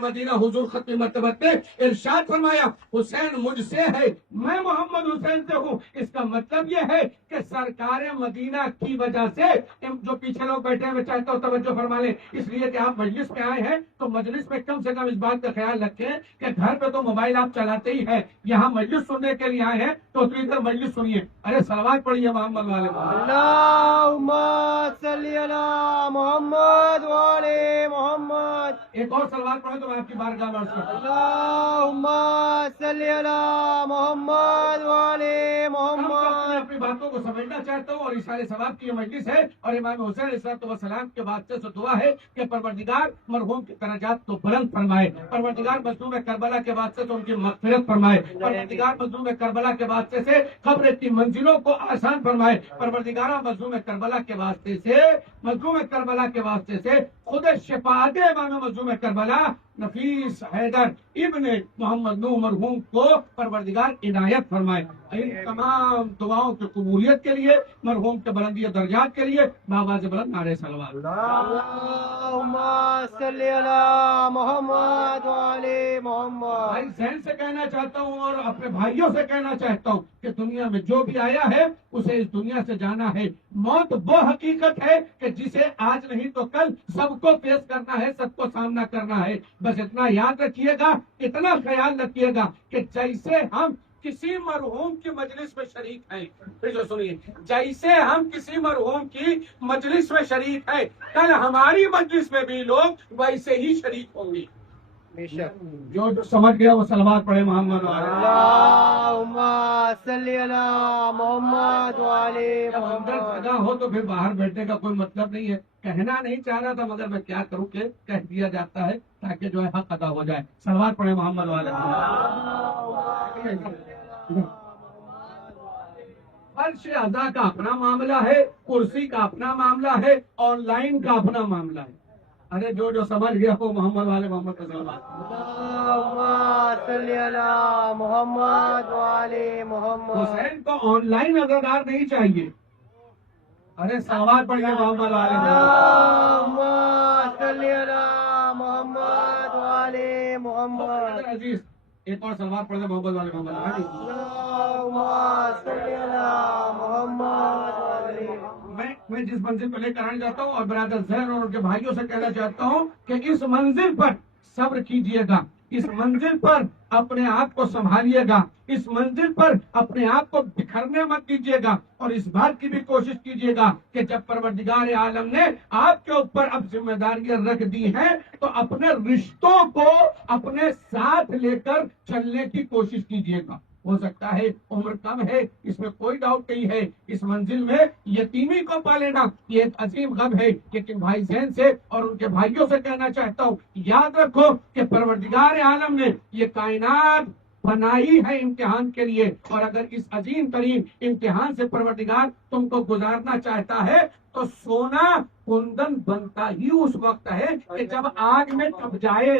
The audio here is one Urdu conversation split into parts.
مدینہ حضور ختم مرتبت نے ارشاد فرمایا حسین مجھ سے ہے، میں محمد حسین سے ہوں۔ اس کا مطلب یہ ہے کہ سرکار مدینہ کی وجہ سے، جو پیچھے لوگ بیٹھے ہیں میں چاہتا ہوں توجہ فرما لیں، اس لیے کہ آپ مجلس میں آئے ہیں تو مجلس میں کم سے کم اس بات کا خیال رکھیں کہ گھر پہ تو موبائل آپ چلاتے ہی ہیں، یہاں مجلس سننے کے لیے آئے ہیں تو اتنی دیر مجلس سنیے۔ ارے صلوات پڑھیے محمد والے اللہم صلی علی محمد وعلی محمد۔ ایک اور صلوات پڑھے تو میں آپ کی بارگاہ میں عرض کرتا ہوں۔ اللہم صلی علی محمد وعلی محمد۔ اپنی باتوں کو سمجھنا چاہتا ہوں اور اشارے ثواب کی یہ مجلس ہے، اور امام حسین علیہ السلام کے واسطے سے دعا ہے کہ پروردگار مرحوم کی درجات کو بلند فرمائے، پروردگار مظلوم کربلا کے واسطے سے ان کی مغفرت فرمائے، پروردگار مظلوم کربلا کے واسطے سے قبر کی منزلوں کو آسان فرمائے، پروردگار مظلوم کربلا کے واسطے سے خود شفاعت امام مظلوم کربلا نفیس حیدر ابن محمد نوح مرحوم کو پروردگار عنایت فرمائے۔ ان تمام دعاؤں کی قبولیت کے لیے، مرحوم کے بلندی درجات کے لیے بآواز بلند نعرہ صلوات۔ اللہم صلی علی محمد وعلی محمد۔ بھائی ذہن سے کہنا چاہتا ہوں اور اپنے بھائیوں سے کہنا چاہتا ہوں کہ دنیا میں جو بھی آیا ہے اسے اس دنیا سے جانا ہے۔ موت وہ حقیقت ہے کہ جسے آج نہیں تو کل سب کو فیس کرنا ہے، سب کو سامنا کرنا ہے۔ بس اتنا یاد رکھیے گا، اتنا خیال رکھیے گا کہ جیسے ہم کسی مرحوم کی مجلس میں شریک ہیں، پھر جو سنیے، جیسے ہم کسی مرحوم کی مجلس میں شریک ہیں، کل ہماری مجلس میں بھی لوگ ویسے ہی شریک ہوں گے۔ جو سمجھ گیا وہ صلوات پڑھے محمد۔ اللہم صلی علی محمد وعلی جب اندر محمد۔ جگہ ہو تو پھر باہر بیٹھنے کا کوئی مطلب نہیں ہے۔ کہنا نہیں چاہ رہا تھا مگر میں کیا کروں کہ کہہ دیا جاتا ہے تاکہ جو ہے حق ادا ہو جائے۔ صلوات پڑھے محمد والے۔ فرش ادا کا اپنا معاملہ ہے، کرسی کا اپنا معاملہ ہے، آن لائن کا اپنا معاملہ ہے۔ ارے جو سمجھ گیا ہو محمد والے محمد کا صلوات۔ اللہم صلی علی محمد وعلی محمد۔ حسین کو آن لائن عزادار نہیں چاہیے۔ ارے صلوات پڑھیے محمد والے۔ اللہم صلی علی محمد وعلی محمد۔ عزیز ایک اور صلوات پڑھے محمد والے محمد۔ اللہم صلی علی محمد وعلی محمد۔ میں جس منزل پہ لے کر آنا چاہتا ہوں اور برادر زہر اور ان کے بھائیوں سے کہنا چاہتا ہوں کہ اس منزل پر صبر کیجئے گا، اس منزل پر اپنے آپ کو سنبھالیے گا، اس منزل پر اپنے آپ کو بکھرنے مت دیجیے گا، اور اس بات کی بھی کوشش کیجیے گا کہ جب پروردگار عالم نے آپ کے اوپر اب ذمہ داریاں رکھ دی ہیں تو اپنے رشتوں کو اپنے ساتھ لے کر چلنے کی کوشش کیجیے گا۔ ہو سکتا ہے عمر کم ہے، اس میں کوئی ڈاؤٹ نہیں ہے، اس منزل میں یتیمی کو پالینا یہ ایک عظیم غم ہے، لیکن بھائی زین سے اور ان کے بھائیوں سے کہنا چاہتا ہوں یاد رکھو کہ پروردگار عالم نے یہ کائنات بنائی ہے امتحان کے لیے، اور اگر اس عظیم ترین امتحان سے پروردگار تم کو گزارنا چاہتا ہے تو سونا کندن بنتا ہی اس وقت ہے کہ جب آگ میں تپ جائے۔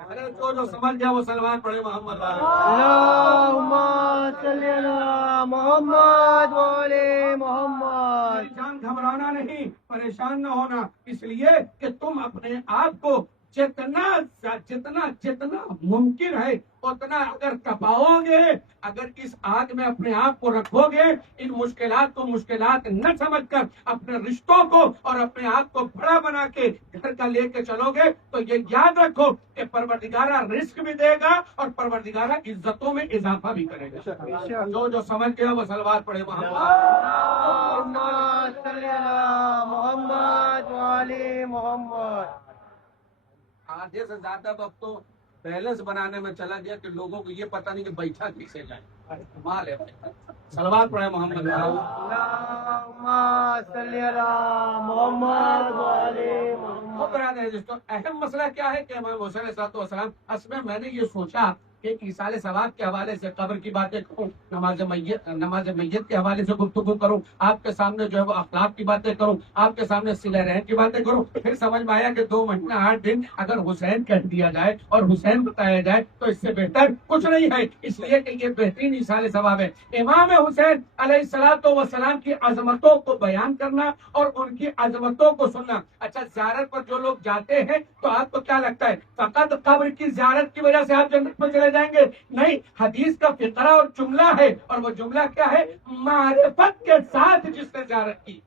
اگر جو سمجھ گیا وہ صلوات پڑھے محمد۔ اللہم صلی علی محمد وعلی محمد۔ جان گھبرانا نہیں، پریشان نہ ہونا، اس لیے کہ تم اپنے آپ کو جتنا ممکن ہے اتنا اگر تپاؤ گے، اگر اس آگ میں اپنے آپ کو رکھو گے، ان مشکلات کو مشکلات نہ سمجھ کر اپنے رشتوں کو اور اپنے آپ کو بڑا بنا کے گھر کا لے کے چلو گے تو یہ یاد رکھو کہ پروردگارہ رزق بھی دے گا اور پروردگارہ عزتوں میں اضافہ بھی کرے گا۔ جو سمجھ گیا وہ صلوات پڑھے اللہم صلی علی محمد وعلی محمد۔ آدھے سے زیادہ تو اب تو بیلنس بنانے میں چلا گیا کہ لوگوں کو یہ پتہ نہیں کہ بیٹھا کیسے جائے۔ کمال ہے۔ صلوات پڑھے محمد۔ اللہم صلی علی محمد وعلی محمد۔ برادر جس تو اہم مسئلہ کیا ہے کہ امام حسین علیہ السلام اصل میں نے یہ سوچا کہ ایصال ثواب کے حوالے سے قبر کی باتیں کروں، نماز میت کے حوالے سے گفتگو کروں، آپ کے سامنے جو ہے وہ اخلاق کی باتیں کروں، آپ کے سامنے صلہ رحم کی باتیں کروں، پھر سمجھ میں آیا کہ 2 مہینہ 8 دن اگر حسین کہہ دیا جائے اور حسین بتایا جائے تو اس سے بہتر کچھ نہیں ہے، اس لیے کہ یہ بہترین ایصال ثواب ہے۔ امام حسین علیہ الصلوۃ والسلام کی عظمتوں کو بیان کرنا اور ان کی عظمتوں کو سننا۔ اچھا، زیارت پر جو لوگ جاتے ہیں تو آپ کو کیا لگتا ہے فقط قبر کی زیارت کی وجہ سے آپ جنت میں چلے جائیں گے؟ نہیں، حدیث کا فقرہ اور جملہ ہے، اور وہ جملہ کیا ہے؟ معرفت کے ساتھ جس نے زیارت کی۔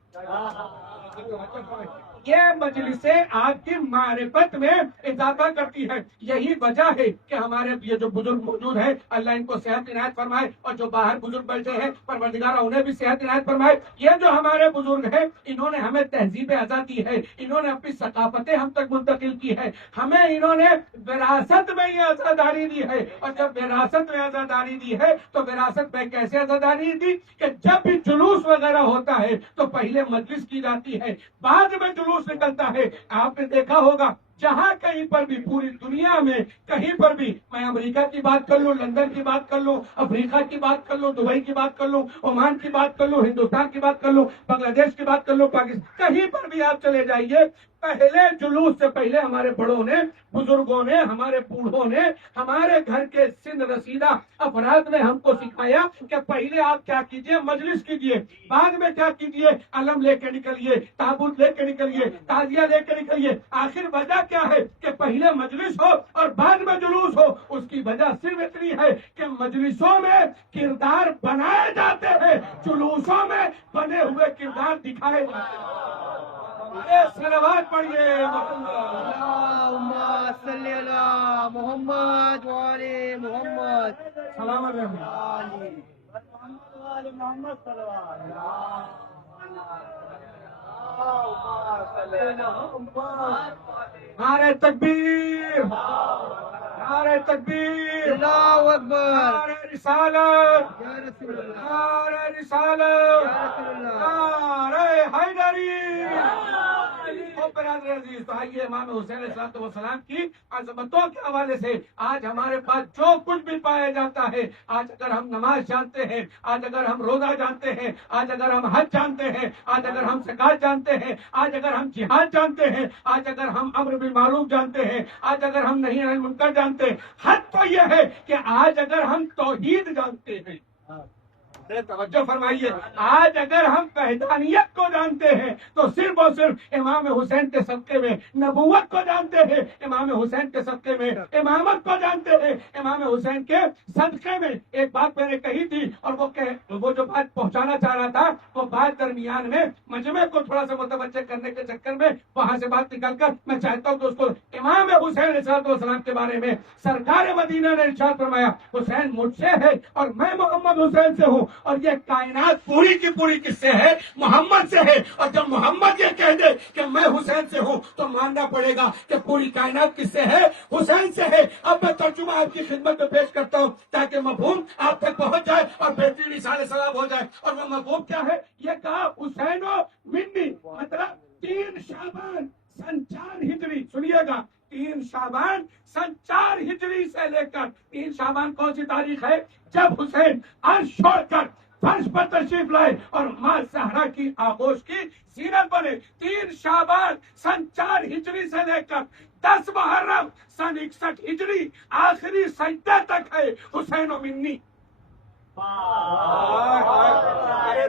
یہ مجلسیں آپ کی معرفت میں اضافہ کرتی ہے۔ یہی وجہ ہے کہ ہمارے یہ جو بزرگ موجود ہیں، اللہ ان کو صحت عنایت فرمائے، اور جو باہر بزرگ بیٹھے ہیں پروردگار انہیں بھی صحت عنایت فرمائے۔ یہ جو ہمارے بزرگ ہیں، انہوں نے ہمیں تہذیب ازاں دی ہے، انہوں نے اپنی ثقافتیں ہم تک منتقل کی ہے، ہمیں انہوں نے وراثت میں یہ عزاداری دی ہے۔ اور جب وراثت میں عزاداری دی ہے تو وراثت میں کیسے عزاداری دی کہ جب بھی جلوس وغیرہ ہوتا ہے تو پہلے مجلس کی جاتی ہے، بعد میں جلوس نکلتا ہے۔ آپ نے دیکھا ہوگا جہاں کہیں پر بھی پوری دنیا میں کہیں پر بھی، میں امریکہ کی بات کر لوں، لندن کی بات کر لوں، افریقہ کی بات کر لوں، دبئی کی بات کر لوں، عمان کی بات کر لوں، ہندوستان کی بات کر لوں، بنگلہ دیش کی بات کر لوں، پاکستان، کہیں پر بھی آپ چلے جائیے، پہلے جلوس سے پہلے ہمارے بڑوں نے، بزرگوں نے، ہمارے بوڑھوں نے، ہمارے گھر کے سن رسیدہ افراد نے ہم کو سکھایا کہ پہلے آپ کیا کیجئے؟ مجلس کیجئے، بعد میں کیا کیجئے؟ علم لے کے نکلیے، تابوت لے کے نکلیے، تعزیہ لے کے نکلیے۔ آخر وجہ کیا ہے کہ پہلے مجلس ہو اور بعد میں جلوس ہو؟ اس کی وجہ صرف اتنی ہے کہ مجلسوں میں کردار بنائے جاتے ہیں، جلوسوں میں بنے ہوئے کردار دکھائے جاتے ہیں۔ صلوات پڑھیے اللہم صلی علی محمد وعلی محمد۔ سلام علیکم۔ نعرہ تکبیر، نعرہ تکبیر، اللہ اکبر، نعرہ رسالت، یا رسول اللہ، نعرہ رسالت، یا رسول اللہ۔ نعرہ حیدری۔ برادر عزیز، تو آئیے امام حسین علیہ السلام کی عظمتوں کے حوالے سے آج ہمارے پاس جو کچھ بھی پایا جاتا ہے، آج اگر ہم نماز جانتے ہیں، آج اگر ہم روزہ جانتے ہیں، آج اگر ہم حج جانتے ہیں، آج اگر ہم زکات جانتے ہیں، آج اگر ہم جہاد جانتے ہیں، آج اگر ہم امر بالمعروف جانتے ہیں، آج اگر ہم نہی عن المنکر جانتے ہیں، حد تو یہ ہے کہ آج اگر ہم توحید جانتے ہیں، توجہ فرمائیے، آج اگر ہم وحدانیت کو جانتے ہیں تو صرف اور صرف امام حسین کے صدقے میں، نبوت کو جانتے ہیں امام حسین کے صدقے میں، امامت کو جانتے ہیں امام حسین کے صدقے میں۔ ایک بات میں نے کہی تھی، اور وہ جو بات پہنچانا چاہ رہا تھا، وہ بات درمیان میں مجمع کو تھوڑا سا متوجہ کرنے کے چکر میں وہاں سے بات نکل کر میں چاہتا ہوں کہ اس کو امام حسین علیہ السلام کے بارے میں سرکار مدینہ نے ارشاد فرمایا، حسین مجھ سے ہے اور میں محمد حسین سے ہوں، اور یہ کائنات پوری کی پوری کس سے ہے؟ محمد سے ہے۔ اور جب محمد یہ کہہ دے کہ میں حسین سے ہوں تو ماننا پڑے گا کہ پوری کائنات کس سے ہے؟ حسین سے ہے۔ اب میں ترجمہ آپ کی خدمت میں پیش کرتا ہوں تاکہ مفہوم آپ تک پہنچ جائے اور بہترین ایصال ثواب ہو جائے۔ اور وہ مفہوم کیا ہے؟ یہ کہا حسین و منی، مطلب 3 شعبان سن 4 ہجری، سنیے گا، 3 شعبان سن 4 ہجری سے لے کر 3 شعبان کون سی تاریخ ہے؟ جب حسین عرش چھوڑ کر فرش پر تشریف لائے اور ماں زہرا کی آغوش کی زینت بنے۔ 3 شعبان سن 4 ہجری سے لے کر 10 محرم سن 61 ہجری آخری سجدے تک ہے حسین و منی۔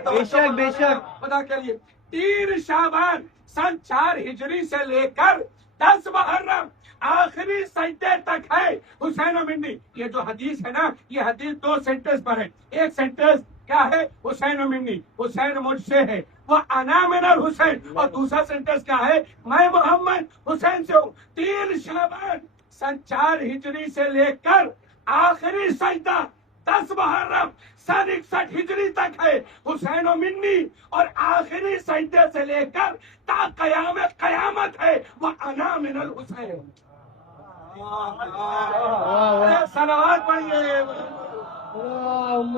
بے شک بے شک، پتا کریے، 3 شعبان سن 4 ہجری سے لے کر 10 محرم آخری سجدے تک ہے حسین و منی۔ یہ جو حدیث ہے نا، یہ حدیث 2 سینٹنس پر ہے۔ ایک سینٹنس کیا ہے؟ حسین و منی، حسین مجھ سے ہے، وہ انا من الحسین۔ اور دوسرا سینٹنس کیا ہے؟ میں محمد حسین سے ہوں۔ 3 شعبان سن 4 ہجری سے لے کر آخری سجدہ 10 محرم سن 61 ہجری تک ہے حسین و منی، اور آخری سجدے سے لے کر تا قیام قیامت ہے وہ انا من الحسین۔ صلوات پڑھیے۔ اللہم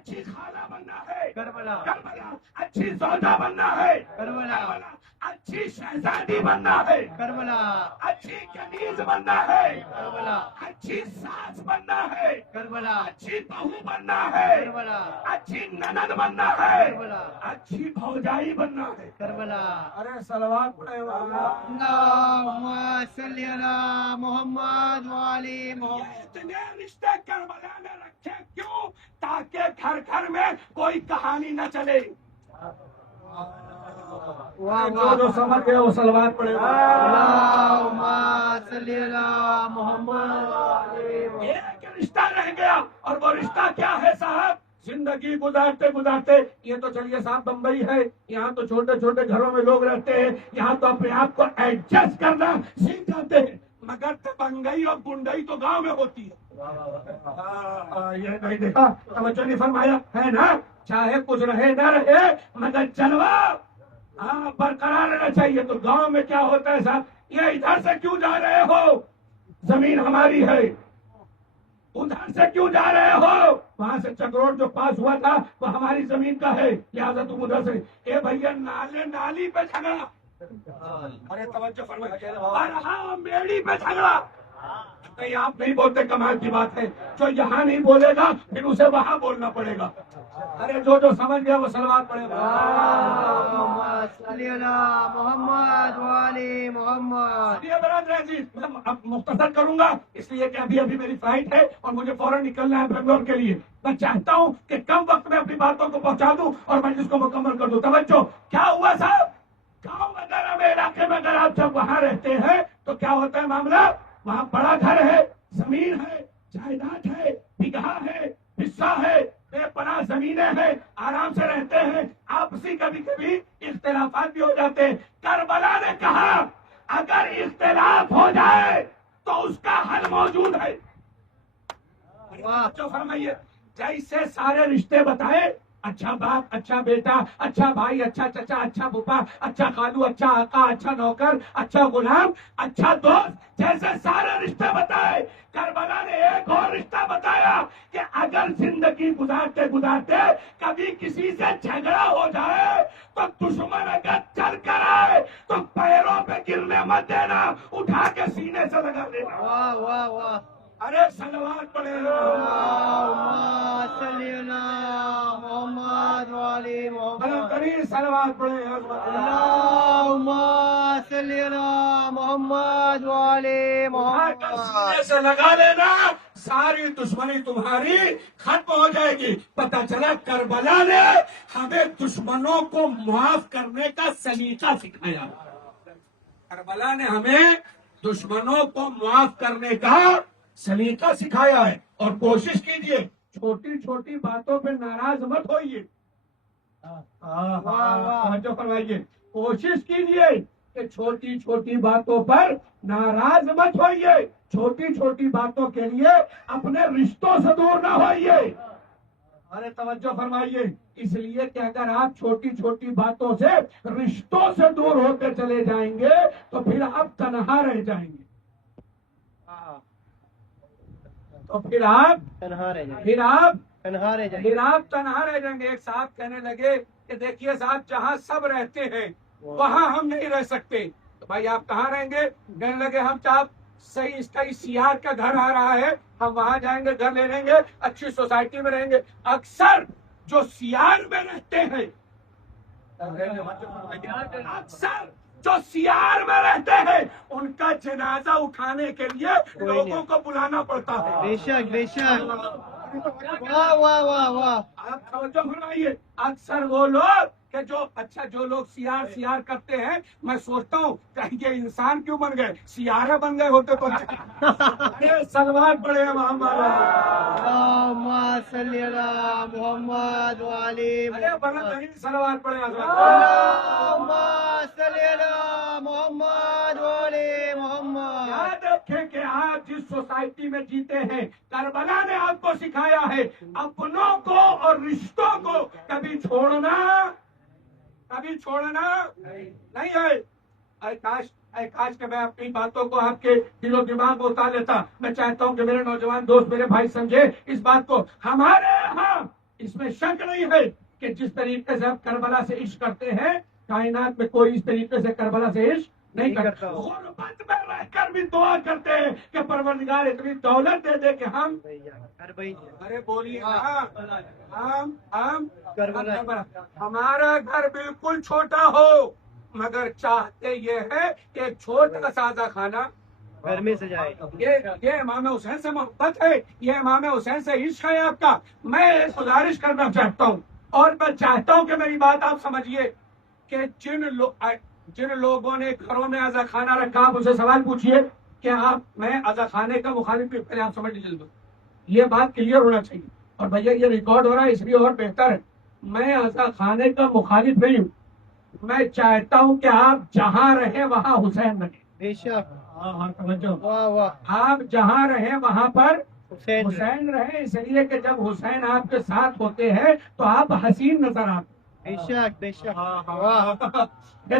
اچھی خالہ بننا ہے کربلا کربلا، اچھی زوجہ بننا ہے کربلا اچھی شہزادی بننا ہے کربلا اچھی کنیز بننا ہے کربلا اچھی ساس بننا ہے کربلا اچھی بہو بننا ہے کربلا اچھی نند بننا ہے کربلا اچھی بھوجائی بننا ہے. کربلا. ارے صلوات پڑھے اللهم صل على محمد وعلى محمد. اتنے رشتے کربلا نے رکھے کیوں؟ تاکہ گھر گھر میں کوئی کہانی نہ چلے. جو سمجھ گئے وہ صلوات پڑھے. اللهم صل على محمد وعلى محمد. ایک رشتہ رہ گیا اور وہ رشتہ کیا ہے صاحب؟ زندگی گزارتے گزارتے یہ تو چلیے صاحب بمبئی ہے، یہاں تو چھوٹے چھوٹے گھروں میں لوگ رہتے ہیں، یہاں تو اپنے آپ کو ایڈجسٹ کرنا سیکھ جاتے ہیں، مگر بنگئی اور گنڈئی تو گاؤں میں ہوتی ہے. یہ نہیں دیکھا، توجہ نہیں فرمایا ہے نا؟ چاہے کچھ رہے نہ رہے مگر جلوہ برقرار رہنا چاہیے. تو گاؤں میں کیا ہوتا ہے صاحب؟ یہ ادھر سے کیوں جا رہے ہو؟ زمین ہماری ہے. ادھر سے کیوں جا رہے ہو؟ وہاں سے چکروٹ جو پاس ہوا تھا وہ ہماری زمین کا ہے، لہٰذا تم ادھر سے. اے بھیا نالے نالی پہ جھگڑا، ارے توجہ فرمائیے، اور ہاں میڑی پہ جھگڑا. نہیں آپ نہیں بولتے، کمال کی بات ہے. جو یہاں نہیں بولے گا پھر اسے وہاں بولنا پڑے گا. ارے جو سمجھ گیا وہ صلوات پڑے گا. اللهم صل على محمد وعلى محمد. یہ برادر عزیز، میں اب مختصر کروں گا اس لیے کہ ابھی میری فلائٹ ہے اور مجھے فوراً نکلنا ہے بنگلور کے لیے. میں چاہتا ہوں کہ کم وقت میں اپنی باتوں کو پہنچا دوں اور مجلس کو مکمل کر دوں. توجہ، کیا ہوا صاحب؟ گاؤں وغیرہ میں علاقے میں اگر آپ جب وہاں رہتے ہیں تو کیا ہوتا ہے معاملہ؟ وہاں بڑا گھر ہے، زمین ہے، جائیداد ہے، بگہا ہے، حصہ ہے، بے پناہ زمینیں ہیں، آرام سے رہتے ہیں. آپسی کبھی کبھی اختلافات بھی ہو جاتے ہیں. کربلا نے کہا اگر اختلاف ہو جائے تو اس کا حل موجود ہے. جو فرمائیے، جیسے سارے رشتے بتائے، اچھا باپ، اچھا بیٹا، اچھا بھائی، اچھا چچا، اچھا پھوپھا، اچھا خالو، اچھا آقا، اچھا نوکر، اچھا غلام، اچھا دوست، جیسے سارے رشتے بتائے، کربلا نے ایک اور رشتہ بتایا کہ اگر زندگی گزارتے گزارتے کبھی کسی سے جھگڑا ہو جائے تو دشمن اگر چل کر آئے تو پیروں پہ گرنے مت دینا، اٹھا کے سینے سے لگا دینا. واہ واہ واہ. ارے صلوات پڑھے. اللهم صل على محمد وعلى محمد. صلوات پڑھے. اللهم صل على محمد وعلى محمد. سینے سے لگا لینا، ساری دشمنی تمہاری ختم ہو جائے گی. پتہ چلا کربلا نے ہمیں دشمنوں کو معاف کرنے کا سلیقہ سکھایا. کربلا نے ہمیں دشمنوں کو معاف کرنے کا سلیقہ سکھایا ہے. اور کوشش کیجئے چھوٹی چھوٹی باتوں پہ ناراض مت ہوئیے. جو فرمائیے، کوشش کیجئے کہ چھوٹی چھوٹی باتوں پر ناراض مت ہوئیے. چھوٹی چھوٹی باتوں کے لیے اپنے رشتوں سے دور نہ ہوئیے. ارے توجہ فرمائیے، اس لیے کہ اگر آپ چھوٹی چھوٹی باتوں سے رشتوں سے دور ہوتے چلے جائیں گے تو پھر آپ تنہا رہ جائیں گے. تو پھر آپ تنہا رہ جائیں. تنہا رہ جائیں گے. ایک صاحب کہنے لگے کہ دیکھیے صاحب، جہاں سب رہتے ہیں وہاں ہم نہیں رہ سکتے. تو بھائی آپ کہاں رہیں گے؟ کہنے لگے ہم صاحب صحیح اس کا سیار کا گھر آ رہا ہے، ہم وہاں جائیں گے، گھر لے لیں گے، اچھی سوسائٹی میں رہیں گے. اکثر جو سیار میں رہتے ہیں، ان کا جنازہ اٹھانے کے لیے لوگوں کو بلانا پڑتا ہے. بے شک بے شک. واہ واہ واہ واہ. آپ توجہ فرمائیے، اکثر وہ لوگ کہ جو لوگ سیار کرتے ہیں، میں سوچتا ہوں کہ یہ انسان کیوں بن گئے؟ سیارے بن گئے ہوتے تو صلوات پڑھے محمد. اللهم صل على محمد وعلى محمد. صلوات پڑھے. اللهم صل على محمد وعلى محمد. یاد رکھیں کہ آپ جس سوسائٹی میں جیتے ہیں، کربلا نے آپ کو سکھایا ہے اپنوں کو اور رشتوں کو کبھی چھوڑنا نہیں ہے. اے کاش کہ میں اپنی باتوں کو آپ کے دل و دماغ میں اتار لیتا. میں چاہتا ہوں کہ میرے نوجوان دوست، میرے بھائی سمجھے اس بات کو. ہمارے ہاں اس میں شک نہیں ہے کہ جس طریقے سے آپ کربلا سے عشق کرتے ہیں کائنات میں کوئی اس طریقے سے کربلا سے عشق نہیں کرتا. غربت میں رہ کر بھی دعا کرتے ہیں کہ پروردگار اتنی دولت دے دے کہ ہم ارے بولیے ہم ہمارا گھر بالکل چھوٹا ہو مگر چاہتے یہ ہے کہ ایک چھوٹا سادہ کھانا گھر میں سجائے. یہ امام حسین سے محبت ہے, یہ امام حسین سے عشق ہے آپ کا. میں گزارش کرنا چاہتا ہوں اور میں چاہتا ہوں کہ میری بات آپ سمجھیے کہ جن لوگوں نے گھروں میں عزا خانہ رکھا آپ اسے سوال پوچھیے کہ آپ میں عزا خانے کا مخالف بھی پہلے آپ سمجھ لیجیے. یہ بات کلیئر ہونا چاہیے اور بھیا یہ ریکارڈ ہو رہا ہے اس لیے اور بہتر ہے. میں عزا خانے کا مخالف نہیں ہوں, میں چاہتا ہوں کہ آپ جہاں رہیں وہاں حسین رہیں. بے شک. توجہ, واہ واہ. آپ جہاں رہیں وہاں پر حسین حسین رہیں, اس لیے کہ جب حسین آپ کے ساتھ ہوتے ہیں تو آپ حسین نظر آتے. بے شک بے شک. واہ.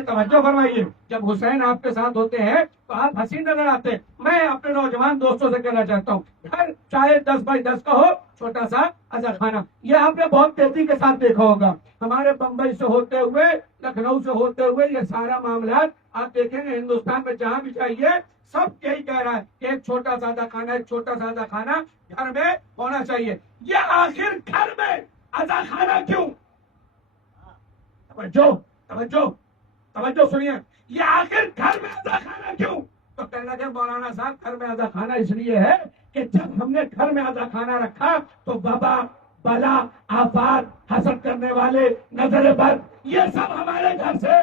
توجہ فرمائیے, جب حسین آپ کے ساتھ ہوتے ہیں تو آپ حسین نظر آتے. میں اپنے نوجوان دوستوں سے کہنا چاہتا ہوں گھر چاہے 10x10 کا ہو چھوٹا سا عزا خانہ, یہ آپ نے بہت تیزی کے ساتھ دیکھا ہوگا. ہمارے بمبئی سے ہوتے ہوئے لکھنؤ سے ہوتے ہوئے یہ سارا معاملات آپ دیکھیں گے ہندوستان میں جہاں بھی چاہیے سب یہی کہہ رہا ہے کہ ایک چھوٹا سادہ کھانا, ایک چھوٹا سادہ کھانا گھر میں ہونا چاہیے. یہ آخر گھر میں عزا خانہ کیوں؟ توجہ توجہ توجہ سنیے, یہ آخر گھر میں عزا خانہ کیوں؟ تو کہنے لگے مولانا صاحب گھر میں عزا خانہ اس لیے ہے کہ جب ہم نے گھر میں عزا خانہ رکھا تو وبا بلا آفات حسد کرنے والے نظر بد یہ سب ہمارے گھر سے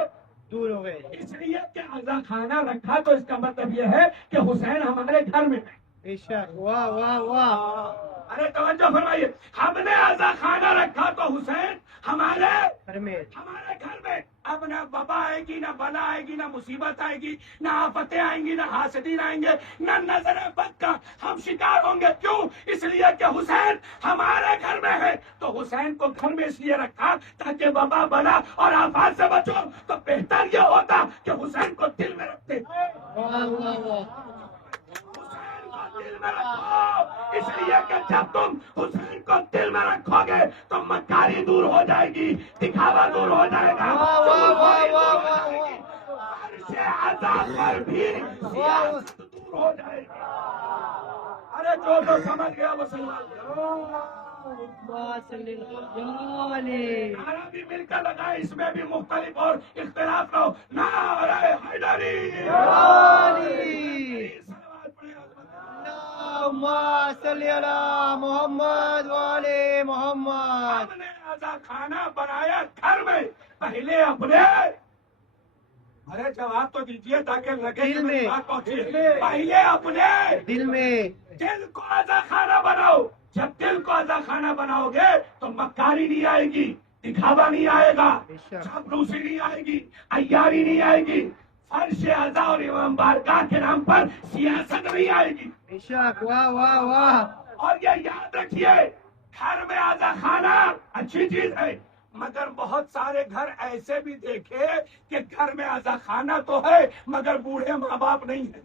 دور ہو گئے. اس لیے کہ عزا خانہ رکھا تو اس کا مطلب یہ ہے کہ حسین ہمارے گھر میں ہے. بے شک. واہ واہ واہ. ارے توجہ فرمائیے, ہم نے عزا خانہ رکھا تو حسین ہمارے گھر میں. گھر میں. اب نہ وبا آئے گی, نہ بلا آئے گی, نہ مصیبت آئے گی, نہ آفتیں آئیں گی, نہ حاسدین آئیں گے, نہ نظر بد کا ہم شکار ہوں گے. کیوں؟ اس لیے کہ حسین ہمارے گھر میں ہے. تو حسین کو گھر میں اس لیے رکھا تاکہ وبا بلا اور آفات سے بچو. تو بہتر یہ ہوتا کہ حسین کو دل میں رکھتے. واہ واہ واہ. دل میں رکھو, اس لیے کہ جب تم حسین کو دل میں رکھو گے تو مکاری دور ہو جائے گی, دکھاوا دور ہو جائے گا, عرش عذاب پر بھی سیاست دور ہو جائے گی. ارے جو سمجھ گیا وہ سارا بھی مل کر لگا, اس میں بھی مختلف اور اختلاف ہو. نعرہ حیدری اللہم صلی علی محمد وعلی محمد. ہم نے عزا خانہ بنایا گھر میں, پہلے اپنے ارے جواب تو دیجیے تاکہ لگے دل میں. بات پہنچے. پہلے اپنے دل میں. دل کو عزا خانہ بناؤ. جب دل کو عزا خانہ بناؤ گے تو مکاری نہیں آئے گی, دکھاوا نہیں آئے گا, چاپلوسی نہیں آئے گی, عیاری نہیں آئے گی, فرش عزا اور امام بارگاہ کے نام پر سیاست نہیں آئے گی. بے شک. واہ واہ واہ. اور یہ یاد رکھیے گھر میں عزا خانہ اچھی چیز ہے, مگر بہت سارے گھر ایسے بھی دیکھے کہ گھر میں عزا خانہ تو ہے مگر بوڑھے ماں باپ نہیں ہیں.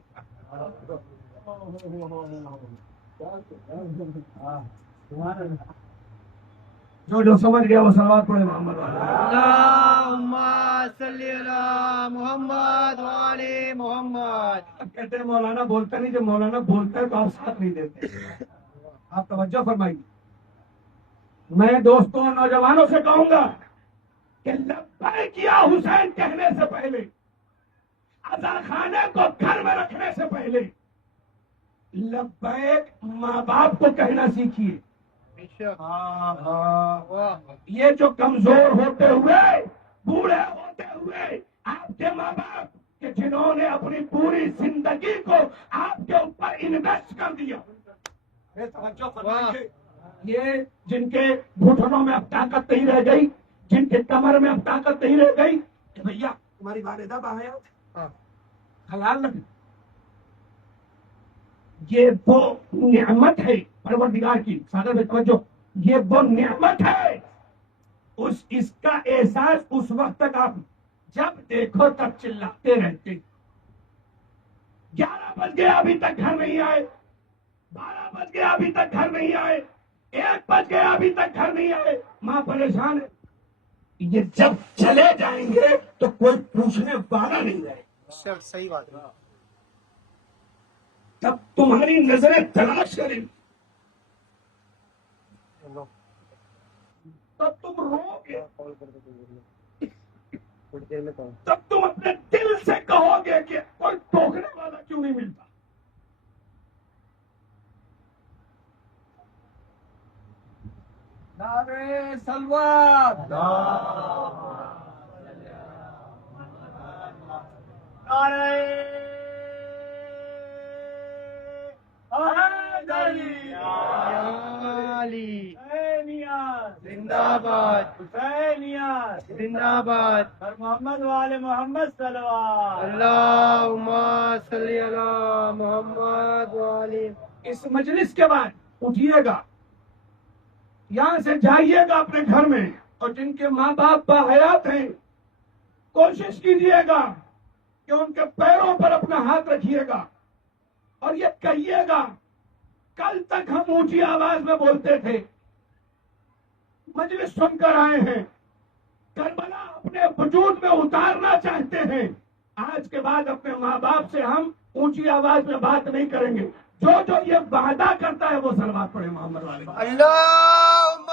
جو سمجھ گیا وہ صلوات پڑھے محمد والے. اللہم صلی علی محمد وعلی محمد. اب کہتے ہیں مولانا بولتا نہیں, جب مولانا بولتا ہے تو آپ ساتھ نہیں دیتے. آپ توجہ فرمائیے. میں دوستوں اور نوجوانوں سے کہوں گا کہ لبیک یا حسین کہنے سے پہلے, عزا خانے کو گھر میں رکھنے سے پہلے لبیک ماں باپ کو کہنا سیکھیے. بے شک. واہ. یہ جو کمزور ہوتے ہوئے, بوڑھے ہوتے ہوئے آپ کے ماں باپ کہ جنہوں نے اپنی پوری زندگی کو آپ کے اوپر انویسٹ کر دیا. توجہ فرمائیے. یہ جن کے گھٹنوں میں اب طاقت نہیں رہ گئی, جن کے کمر میں اب طاقت نہیں رہ گئی, کہ بھیا تمہاری والدہ باحیات حلال لگے. یہ وہ نعمت ہے پروردگار کی. سادہ میں توجہ, یہ وہ نعمت ہے. اس کا احساس اس وقت تک آپ جب دیکھو تب چلاتے رہتے. 11 بج گئے ابھی تک گھر نہیں آئے, 12 بج گئے ابھی تک گھر نہیں آئے, 1 بج گیا ابھی تک گھر نہیں آئے، ماں پریشان ہے۔ یہ جب چلے جائیں گے تو کوئی پوچھنے والا نہیں رہے، صحیح بات ہے۔ تب تمہاری نظریں تلاش کریں گی، تب تم رو گے، تب تم اپنے دل سے کہو گے کہ کوئی ٹوکنے والا کیوں نہیں ملتا۔ نعرے سلوات، نعرے حیدری، علی حسینیت زندہ باد، حسینیت، زندہ باد، سر محمد والے محمد صلوات۔ اللہم صلی علی محمد وعلی۔ اس مجلس کے بعد اٹھیے گا، یہاں سے جائیے گا اپنے گھر میں، اور جن کے ماں باپ باحیات ہیں کوشش کیجیے گا کہ ان کے پیروں پر اپنا ہاتھ رکھیے گا اور یہ کہیے گا کل تک ہم اونچی آواز میں بولتے تھے، مجلس سن کر آئے ہیں، کربلا اپنے وجود میں اتارنا چاہتے ہیں، آج کے بعد اپنے ماں باپ سے ہم اونچی آواز میں بات نہیں کریں گے۔ جو جو یہ وعدہ کرتا ہے وہ صلوات پڑھے محمد والے۔ اللہم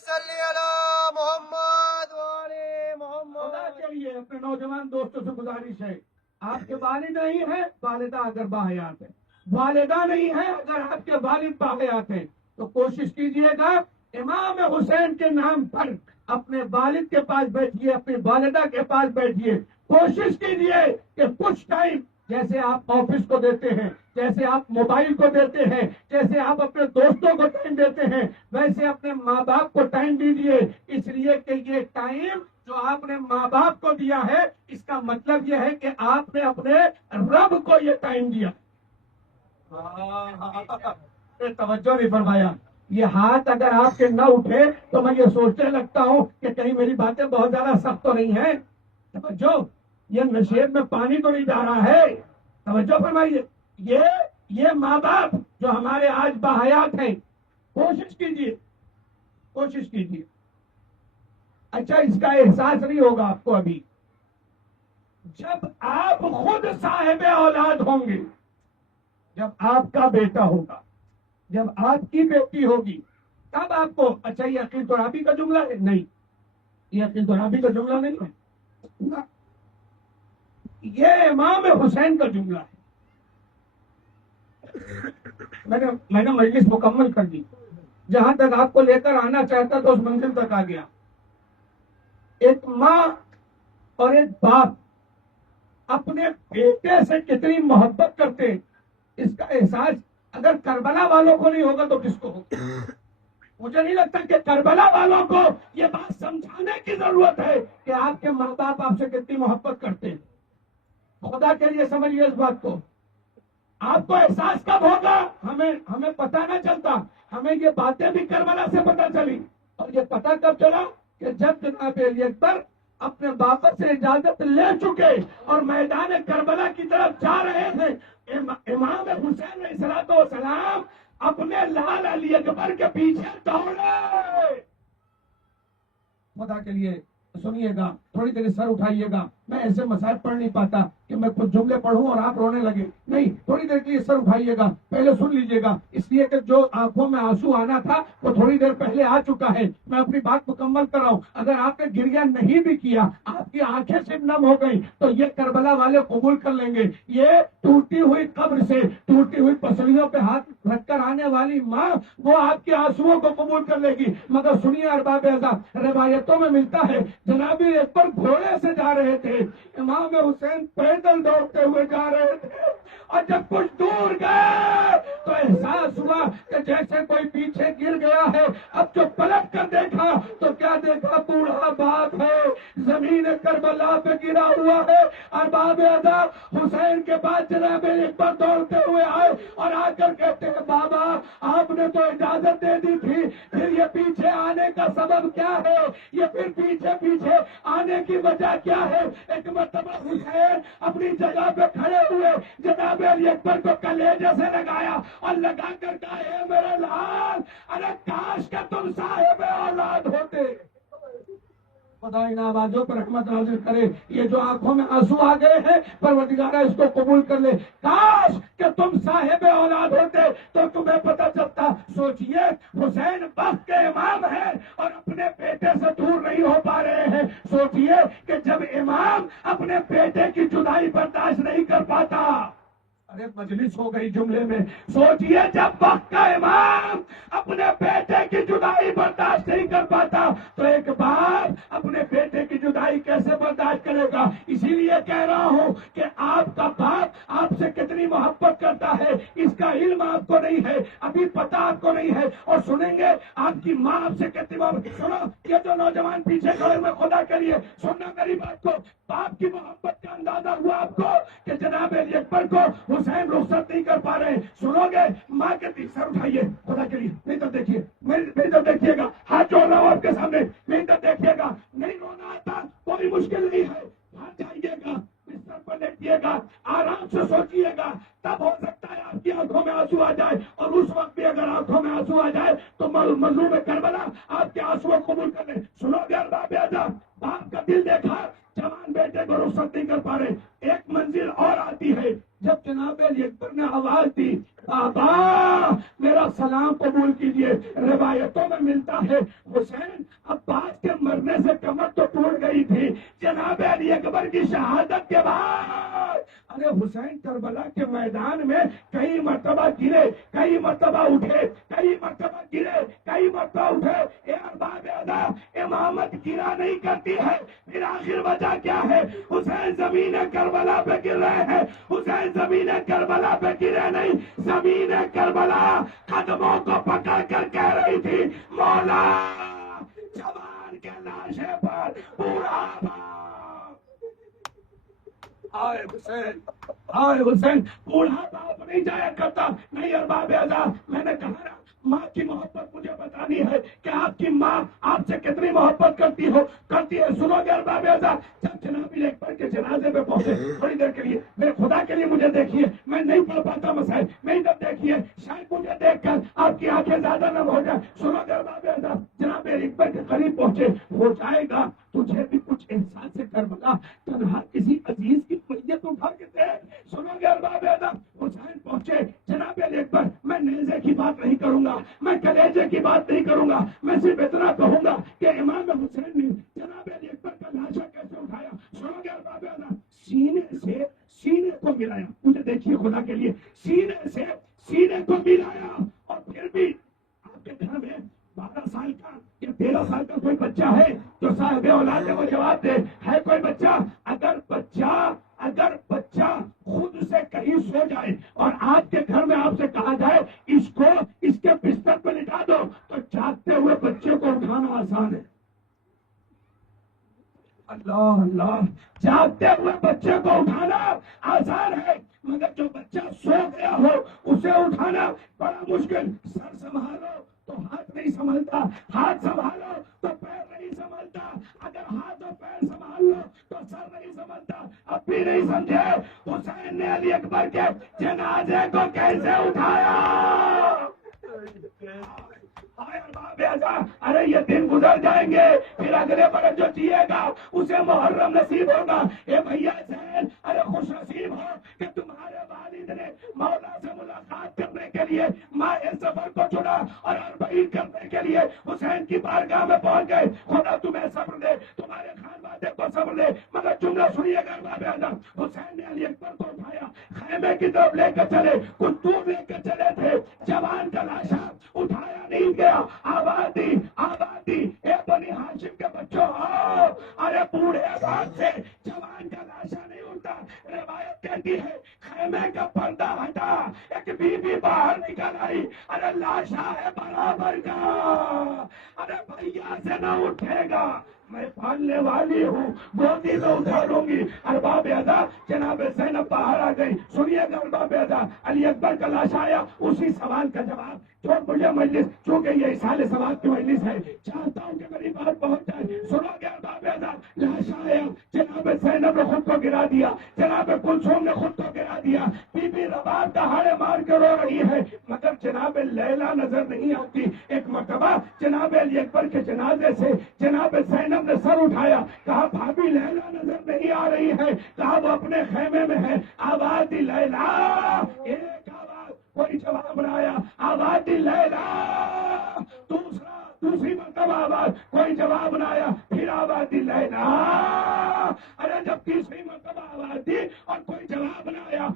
صلی علی محمد وعلی خدا محمد۔ کے لیے اپنے نوجوان دوستوں سے گزارش ہے، آپ کے والد نہیں ہیں، والدہ اگر باحیات ہیں، والدہ نہیں ہے اگر آپ کے والد باحیات ہیں، تو کوشش کیجئے گا امام حسین کے نام پر اپنے والد کے پاس بیٹھیے، اپنی والدہ کے پاس بیٹھیے، کوشش کیجئے کہ کچھ ٹائم جیسے آپ آفس کو دیتے ہیں، جیسے آپ موبائل کو دیتے ہیں، جیسے آپ اپنے دوستوں کو ٹائم دیتے ہیں، ویسے اپنے ماں باپ کو ٹائم دیجیے، اس لیے کہ یہ ٹائم جو آپ نے ماں باپ کو دیا ہے اس کا مطلب یہ ہے کہ آپ نے اپنے رب کو یہ ٹائم دیا۔ توجہ نہیں فرمایا، یہ ہاتھ اگر آپ کے نہ اٹھے تو میں یہ سوچنے لگتا ہوں کہ کہیں میری باتیں بہت زیادہ سخت تو نہیں ہیں۔ توجہ، یہ نشیب میں پانی تو نہیں جا رہا ہے، توجہ فرمائیے۔ یہ ماں باپ جو ہمارے آج باحیات ہیں، کوشش کیجیے، کوشش کیجیے۔ اچھا، اس کا احساس نہیں ہوگا آپ کو ابھی، جب آپ خود صاحب اولاد ہوں گے، جب آپ کا بیٹا ہوگا، جب آپ کی بیٹی ہوگی، تب آپ کو اچھا یہ عقیل ترابی کا جملہ ہے؟ نہیں، یہ عقیل ترابی کا جملہ نہیں ہے، یہ امام حسین کا جملہ ہے۔ میں نے مجلس مکمل کر دی، جہاں تک آپ کو لے کر آنا چاہتا تو اس منزل تک آ گیا۔ ایک ماں اور ایک باپ اپنے بیٹے سے کتنی محبت کرتے ہیں، اس کا احساس اگر کربلا والوں کو نہیں ہوگا تو کس کو ہوگا؟ مجھے نہیں لگتا کہ کربلا والوں کو یہ بات سمجھانے کی ضرورت ہے کہ آپ کے ماں باپ آپ سے کتنی محبت کرتے ہیں۔ خدا کے لیے سمجھیے اس بات کو۔ آپ کو احساس کب ہوگا؟ ہمیں پتہ نہ چلتا، ہمیں یہ باتیں بھی کربلا سے پتہ چلی، اور یہ پتہ کب چلا کہ جب جناب علی اکبر اپنے باپ سے اجازت لے چکے اور میدان کربلا کی طرف جا رہے تھے، امام حسین علیہ السلام اپنے لال علی اکبر کے پیچھے دوڑے۔ خدا کے لیے سنیے گا، تھوڑی دیر سر اٹھائیے گا، میں ایسے مسائل پڑھ نہیں پاتا کہ میں کچھ جملے پڑھوں اور آپ رونے لگے، نہیں، تھوڑی دیر کے لیے سر اٹھائیے گا، پہلے سن لیجیے گا، اس لیے کہ جو آنکھوں میں آنسو آنا تھا وہ تھوڑی دیر پہلے آ چکا ہے۔ میں اپنی بات مکمل کر رہا ہوں، اگر آپ نے گریہ نہیں بھی کیا، آپ کی آنکھیں صرف نم ہو گئی تو یہ کربلا والے قبول کر لیں گے۔ یہ ٹوٹی ہوئی قبر سے ٹوٹی ہوئی پسلیوں پہ ہاتھ رکھ کر آنے والی ماں، وہ آپ کے آنسوؤں کو قبول کر لے گی۔ مگر سنیے ارباب اعزاز، روایتوں میں ملتا ہے جناب اکبر گھوڑے سے جا رہے تھے، امام حسین پیدل دوڑتے ہوئے جا رہے تھے، اور جب کچھ دور گئے تو احساس ہوا کہ جیسے کوئی پیچھے گر گیا ہے۔ اب جو پلٹ کر دیکھا تو کیا دیکھا؟ بوڑھا باپ ہے، زمین کربلا پہ گرا ہوا ہے۔ ارباب اعزاز حسین کے پاس جناب اکبر دوڑتے ہوئے آئے اور آ کر کہتے ہیں بابا آپ نے تو اجازت دے دی تھی، پھر یہ پیچھے آنے کا سبب کیا ہے؟ یہ پھر پیچھے آنے کی وجہ کیا ہے؟ ایک مرتبہ حسین اپنی جگہ پہ کھڑے ہوئے، جناب علی اکبر کو کلیجے سے لگایا اور لگا کر کہا اے میرے لال، ارے کہاں خدا ان آوازوں پر رحمت نازل کرے. یہ جو آنکھوں میں آنسو آ گئے ہیں پروردگارہ اس کو قبول کر لے. کاش کہ تم صاحب اولاد ہوتے تو تمہیں پتہ چلتا. سوچئے حسین وقت کے امام ہیں اور اپنے بیٹے سے دور نہیں ہو پا رہے ہیں. سوچئے کہ جب امام اپنے بیٹے کی جدائی برداشت نہیں کر پاتا. ارے مجلس ہو گئی جملے میں. سوچئے جب وقت کا امام اپنے بیٹے کی جدائی برداشت نہیں کر پاتا تو ایک باپ اپنے بیٹے کی جدائی کیسے برداشت کرے گا. اسی لیے کہہ رہا ہوں کہ آپ کا باپ آپ سے کتنی محبت کرتا ہے اس کا علم آپ کو نہیں ہے, ابھی پتہ آپ کو نہیں ہے. اور سنیں گے آپ کی ماں آپ سے کتنی محبت. سنو یہ جو نوجوان پیچھے کھڑے ہوئے خدا کے لیے سننا میری بات کو. باپ کی محبت کا اندازہ ہوا آپ کو کہ جناب علی اکبر کو حسین رخصت نہیں کر پا رہے. سنو گے ماں کے سر اٹھائیے خدا کے لیے, میری طرف دیکھیے, میری طرف دیکھیے گا, ہاتھ جوڑ رہا ہوں آپ کے سامنے, میری طرف دیکھیے گا. نہیں رونا آتا کوئی مشکل نہیں ہے, ہاتھ جائیے گا, بستر پر لیٹیے گا, آرام سے سوچیے گا. تب ہو سکتا ہے آپ کی آنکھوں میں آنسو آ جائے, اور اس وقت بھی اگر آنکھوں میں آنسو آ جائے تو مظلوم کربلا آپ کے آنسو قبول کر لے. سنو گے ارباب اعظم, باپ کا دل دیکھا جوان بیٹے کو رخصت نہیں کر پا رہے. ایک منزل اور آتی ہے جب جناب علی اکبر نے آواز دی بابا میرا سلام قبول کیجیے. روایتوں میں ملتا ہے حسین عباس کے مرنے سے کمر تو ٹوٹ گئی تھی, جناب علی اکبر کی شہادت کے بعد ارے حسین کربلا کے میدان میں کئی مرتبہ گرے, کئی مرتبہ اٹھے, کئی مرتبہ گرے, کئی مرتبہ اٹھے. اے ارباب اعظم, امامت گرا نہیں کرتی ہے. پھر آخر وجہ کیا ہے؟ حسین زمین کربلا پہ گر رہے ہیں. حسین زمین کربلا پہ گرے نہیں, زمین کربلا قدموں کو پکڑ کر کہہ رہی تھی مولا جوان کے لاشے پر پورا آئے حسین, آئے حسین. بوڑھا باپ نہیں جایا کرتا. نہیں ارباب اعظم, میں نے کہا ماں کی محبت مجھے بتانی ہے کہ آپ کی ماں آپ سے کتنی محبت کرتی ہے. سنو گے ارباب اعظم, جب جناب علی اکبر کے جنازے پہ پہنچے تھوڑی دیر کے لیے میرے خدا کے لیے مجھے دیکھیے, میں نہیں پڑھ پاتا مسائل, میں ادھر دیکھیے, شاید مجھے دیکھ کر آپ کی آنکھیں زیادہ نم ہو جائے. سنو گے ارباب اعظم, جناب علی اکبر کے قریب پہنچے, ہو جائے گا تجھے بھی کچھ احساس سے کربلا, تنہا کسی عزیز کی میت اٹھا کے دے. سنو گے ارباب اعظم, حسین پہنچے, جناب علی اکبر میں نیزے کی بات نہیں کروں گا, میں کلیجے کی بات نہیں کروں گا, میں صرف اتنا کہوں گا کہ امام حسین نے جناب علی اکبر کا لاشا کیسے اٹھایا. سنو گے ارباب اعظم, سینے سے سینے کو ملایا. مجھے دیکھیے خدا کے لیے, سینے سے سینے کو ملایا. اور پھر بھی آپ کے گھر میں 12 سال کا یا 13 سال کا کوئی بچہ ہے جو صاحب اولاد ہے, وہ جواب دے. ہے کوئی بچہ؟ اگر بچہ خود سے کہیں سو جائے اور آپ کے گھر میں آپ سے کہا جائے اس کو اس کے بستر پہ لٹا دو تو جاگتے ہوئے بچے کو اٹھانا آسان ہے. اللہ اللہ, جاگتے ہوئے بچے کو اٹھانا آسان ہے, مگر جو بچہ سو گیا ہو اسے اٹھانا بڑا مشکل. سر سنبھالو تو ہاتھ نہیں سنبھلتا, ہاتھ سنبھالو تو پیر نہیں سنبھلتا, اگر ہاتھ اور پیر سنبھال لو تو سر نہیں سنبھلتا. اب بھی نہیں سمجھے حسین نے علی اکبر کے جنازے کو کیسے اٹھایا. ارے یہ دن گزر جائیں گے, پھر اگلے برس جو جیے گا اسے محرم نصیب ہوگا. اے بھیا حسین, ارے خوش نصیب ہو کہ تمہارے والد نے مولا سے ملاقات کرنے کے لیے ماہ سفر کو چنا اور اربعین کرنے کے لیے حسین کی بارگاہ میں پہنچ گئے. خدا تمہیں صبر دے, تمہارے خانوادے کو صبر دے. مگر جملہ سنیے گا ارباب اعظم, حسین نے علی اکبر کو اٹھایا, خیمے کی طرف لے کر چلے, کچھ دور لے کر چلے تھے, جوان کا لاشا اٹھایا نہیں گیا. آواز دی اے بنی ہاشم کے بچوں آؤ. ارے بوڑھے بات سے جوان کا لاشا نہیں اٹھتا. روایت کہتی ہے خیمے کا پردہ ہٹا, ایک بی بی باہر نکل آئی. ارے لاشا ہے برابر کا, ارے بھیا سے نہ اٹھے گا, میں پالنے والی ہوں, گودی میں اٹھا لوں گی. ارباب اعظم, جناب زینب باہر آ گئی. سنیے گا ارباب اعظم, علی اکبر کا لاش آیا, اسی سوال کا جواب جو مجھے مجلس, چونکہ یہ سال سوال کی مجلس ہے, چاہتا ہوں کہ میری بات پہنچ جائے. سنو گے ارباب اعظم, لاش آیا, جناب زینب نے خود کو گرا دیا, جناب کلثوم نے خود کو گرا دیا, بی بی رباب دہاڑے مار کے رو رہی ہے, مگر جناب لیلا نظر نہیں آتی. ایک مرتبہ جناب علی اکبر کے جنازے سے جناب زینب نے سر اٹھایا، کہا بھابھی لیلا نظر نہیں آ رہی ہے، کہا وہ اپنے خیمے میں ہے، آواز دی لیلا، ایک آواز، کوئی جواب نہ آیا، آواز دی لیلا، دوسری مرتبہ آواز، کوئی جواب نہ آیا، پھر آواز دی لیلا، ارے جب تیسری مرتبہ آواز دی اور کوئی جواب نہ آیا،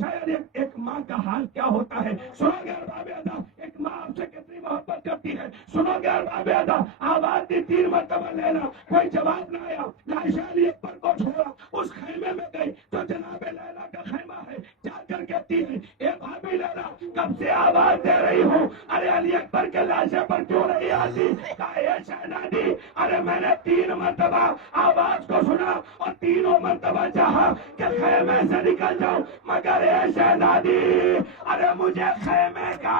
شاید ایک ماں کا حال کیا ہوتا ہے، سنو گے ارباب ادا، ایک ماں آپ سے کتنی محبت کرتی ہے، سنو گے ارباب ادا، آواز دی 3 مرتبہ لیلا، کوئی جواب نہ آیا، لائشہ علی اکبر کو چھوڑا، اس خیمے میں گئی جو جناب لیلا کا خیمہ ہے، جا کر کہتی ہے اے بھابھی لیلا، کب سے آواز دے رہی ہوں، ارے علی اکبر کے لاشے پر کیوں نہیں آتی، کہا اے شہزادی، ارے میں نے 3 مرتبہ آواز کو سنا اور تینوں مرتبہ چاہا کہ خیمے سے نکل جاؤں، مگر اے شہزادی، ارے مجھے خیمے کا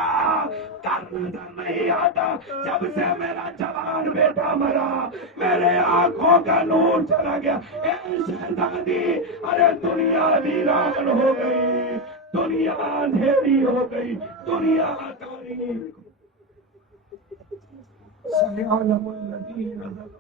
در نظر نہیں آتا، جب سے میرا جوان بیٹا مرا میرے آنکھوں کا نور چلا گیا، اے شہزادی، ارے دنیا ویران ہو گئی، دنیا اندھیری ہو گئی، دنیا تاریک۔ صلی اللہ علیہ وسلم۔